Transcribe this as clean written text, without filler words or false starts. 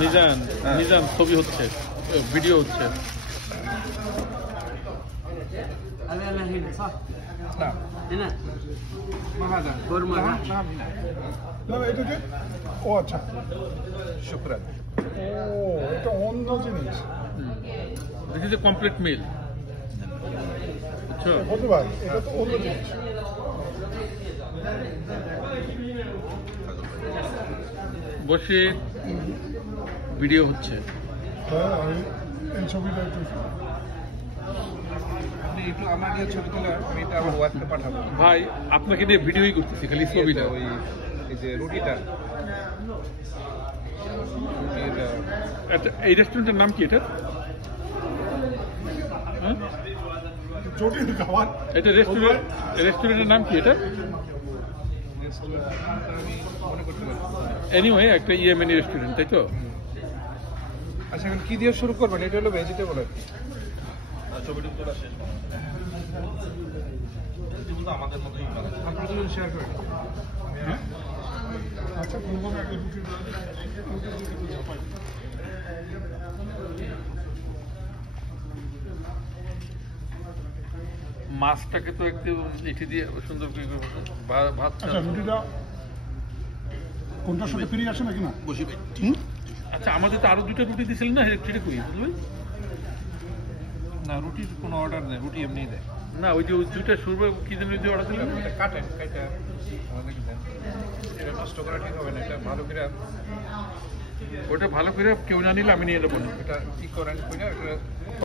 নিজান নিজান ছবি হচ্ছে, ভিডিও হচ্ছে। هذا هنا صح؟ نعم هنا ما هذا قرمة نعم هنا لا এটা কি ও আচ্ছা شكرا ও এটা অন্য জিনিস দিস ইজ এ কমপ্লিট মিল। আচ্ছা হতে পারে এটা তো অন্য জিনিস। বসে ভিডিও হচ্ছে। হ্যাঁ আমি এই ছবিটা একটু আপনি একটু আমার নিয়ে ছবি তোলা আমি এটা আমার ওয়াইফকে পাঠাবো। ভাই আপনাকে নিয়ে ভিডিওই করতেছি, খালি ছবিটা। ওই এই যে রুটিটা এই রেস্টুরেন্টের নাম কি এটা? হ্যাঁ জটিল খাবার। এটা রেস্টুরেন্টের নাম কি এটা? আমি মনে করতে পারি। এনিওয়ে একটা ইয়েমেনি রেস্টুরেন্ট, তাই তো? আচ্ছা এখন কি দিয়ে শুরু করবেন? এটা হলো ভেজিটেবল আর কি। ছবিটা তোলা শেষ। আমাদের মতোই আপনারা দুজন শেয়ার করেন। হ্যাঁ আচ্ছা কোনভাবে একটা রুটি মাছটাকে তো একটু এটি দিয়ে সুন্দর করে ভাত। আচ্ছা রুটিটা কোনটার সাথে ফিরে আসে নাকি না? আচ্ছা আমাদের তো আরো দুটো রুটি দিয়েছিলেন না, সেটা করি বুঝলেন? না রুটির কোনো অর্ডার নেই, রুটি এমনিই দেয়। না ওই যে ওই দুইটা শুরু কি যেন অর্ডার দিলেন, এটা কাটেন কাটা আমাদেরকে দেন। এটা নষ্ট করা ঠিক হবে না, এটা ভালো করে ওটা ভালো করে কেউ না নিলে আমি নিয়ে নেবো না। এটা কি করেন এটা